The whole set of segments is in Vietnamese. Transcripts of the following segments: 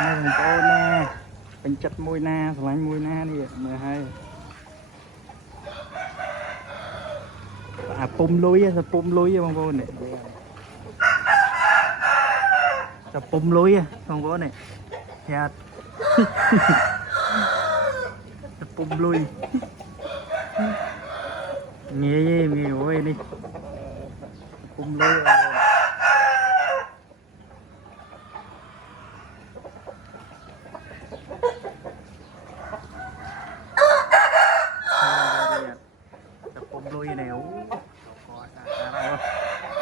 Này mình cô nè, mình chặt môi na, lạnh môi na đi, 12. À pum lưới bông vô này. Tập pum lưới bông vô này. Dạ. Tập pum lưới. Nghe ơi đi. Pum lưới. Lôi này ú có đâu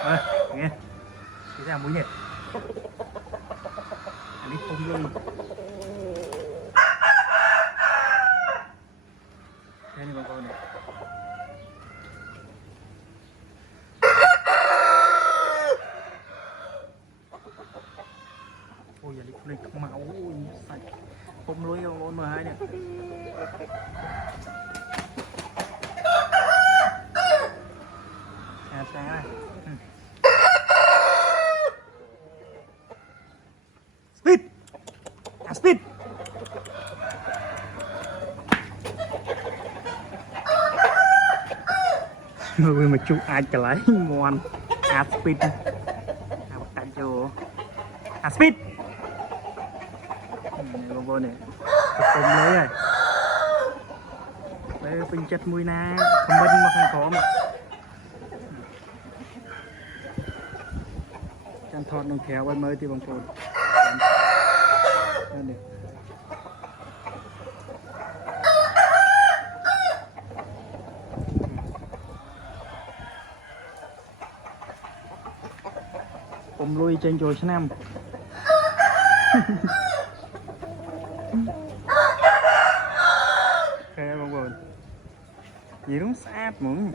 ơi nghe cái ra mũi nhật anh đi phun lôi đây này con này ôi giờ đi lên cặp máu sạch phun lôi con M2 nè sáng này speed speed người mà chú ai trả lấy ngoan speed cạnh chỗ speed này vô này cùng lấy rồi đây pin chất mùi na không bên mà không khó mà chân thọt nông khéo bên mới thì bằng phồn cùng lui trên chùa năm ok bằng phồn gì đúng sát muốn